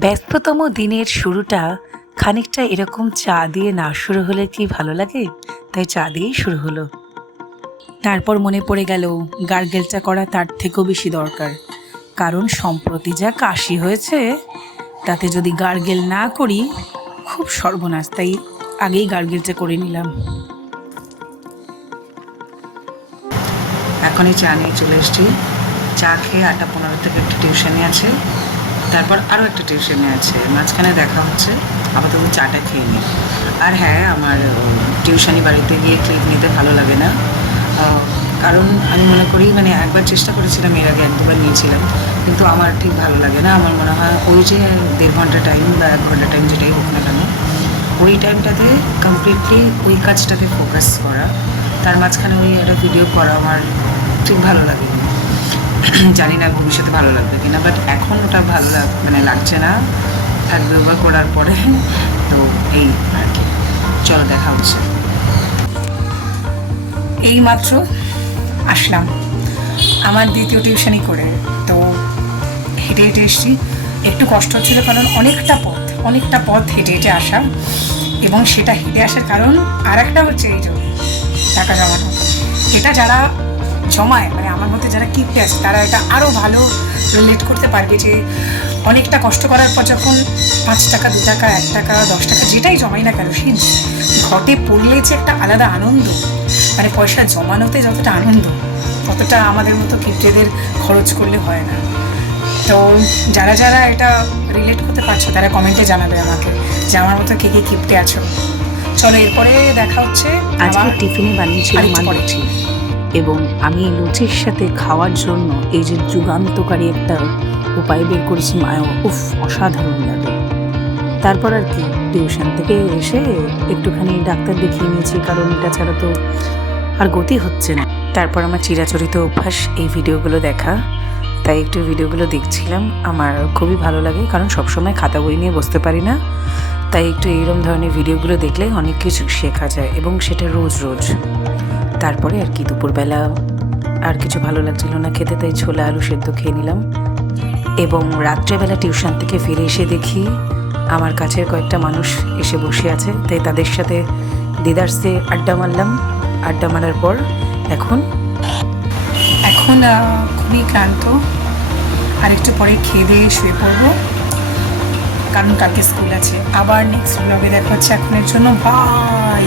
ব্যস্ততম দিনের শুরুটা খানিকটা এরকম চা দিয়ে না শুরু হলে কি ভালো লাগে? তাই চা দিয়েই শুরু হলো। তারপর মনে পড়ে গেল গার্গেলটা করা তার থেকেও বেশি দরকার, কারণ সম্প্রতি যা কাশি হয়েছে তাতে যদি গার্গেল না করি খুব সর্বনাশ। তাই আগেই গার্গেলটা করে নিলাম। এখনই চা নিয়ে চলে এসেছি। চা খেয়ে 8:15 থেকে একটা টিউশনে আছে, তারপর আরও একটা টিউশনে আছে, মাঝখানে দেখা হচ্ছে। আপাতত চাটা খেয়ে নিই। আর হ্যাঁ, আমার টিউশনি বাড়িতে গিয়ে ক্লিপ নিতে ভালো লাগে না, কারণ আমি মনে করি একবার চেষ্টা করেছিলাম, এর আগে 1-2বার নিয়েছিলাম, কিন্তু আমার ঠিক ভালো লাগে না। আমার মনে হয় ওই যে 1.5 ঘন্টা টাইম বা 1 ঘন্টা টাইম যেটাই হোক না কেন, ওই টাইমটাতে কমপ্লিটলি ওই কাজটাতে ফোকাস করা, তার মাঝখানে ওই একটা ভিডিও করা আমার ঠিক ভালো লাগে। জানি না ভবিষ্যতে ভালো লাগবে কিনা, বাট এখন ওটা ভালো লাগছে না 1-2বার করার পরে। তো এই আর কি, চলো দেখা হচ্ছে। এই মাত্র আসলাম আমার দ্বিতীয় টিউশনি করে, তো হেঁটে হেঁটে এসছি। একটু কষ্ট হচ্ছিল, কারণ অনেকটা পথ হেঁটে হেঁটে আসা, এবং সেটা হেঁটে আসার কারণ আর একটা হচ্ছে এই যে টাকা জমানো। এটা যারা জমায়, আমার মধ্যে যারা কিপটে আছে, তারা এটা আরও ভালো রিলেট করতে পারবে যে অনেকটা কষ্ট করার পর যখন 5 টাকা, 2 টাকা, 1 টাকা, 10 টাকা যেটাই জমাই না কেন, সেই ঘটে পড়লে যে একটা আলাদা আনন্দ, পয়সা জমানোতে যতটা আনন্দ ততটা আমাদের মতো কিপটেদের খরচ করলে হয় না। তো যারা যারা এটা রিলেট করতে পারছো তারা কমেন্টে জানাবে আমাকে যে আমার মতো কে কে কিপটে আছো। চলো, এরপরে দেখা হচ্ছে। আজকে টিফিনে বানিয়েছিলাম লুচি, এবং আমি লুচির সাথে খাওয়ার জন্য এই যে যুগান্তকারী একটা উপায় বের করেছি মায়া, উফ অসাধারণ লাগে। তারপর আর কি, টিউশন থেকে এসে একটুখানি ডাক্তার দেখিয়ে নিয়েছি, কারণ এটা ছাড়া তো আর গতি হচ্ছে না। তারপর আমার চিরাচরিত অভ্যাস এই ভিডিওগুলো দেখা, তাই একটু ভিডিওগুলো দেখছিলাম। আমার খুবই ভালো লাগে, কারণ সবসময় খাতা বই নিয়ে বসতে পারি না, তাই একটু এইরকম ধরনের ভিডিওগুলো দেখলে অনেক কিছু শেখা যায়, এবং সেটা রোজ রোজ। তারপরে আর কি, দুপুরবেলা আর কিছু ভালো লাগছিল না খেতে, তাই ছোলা আলু সেদ্ধ খেয়ে নিলাম। এবং রাত্রেবেলা টিউশন থেকে ফিরে এসে দেখি আমার কাছের কয়েকটা মানুষ এসে বসে আছে, তাই তাদের সাথে দিদার্সে আড্ডা মারলাম। আড্ডা মারার পর এখন খুবই ক্লান্ত, আর একটু পরে খেয়ে দিয়ে শুয়ে পড়বো, কারণ কালকে স্কুল আছে। আবার নেক্সট ব্লগে দেখা হচ্ছে। এখনের জন্য বাই।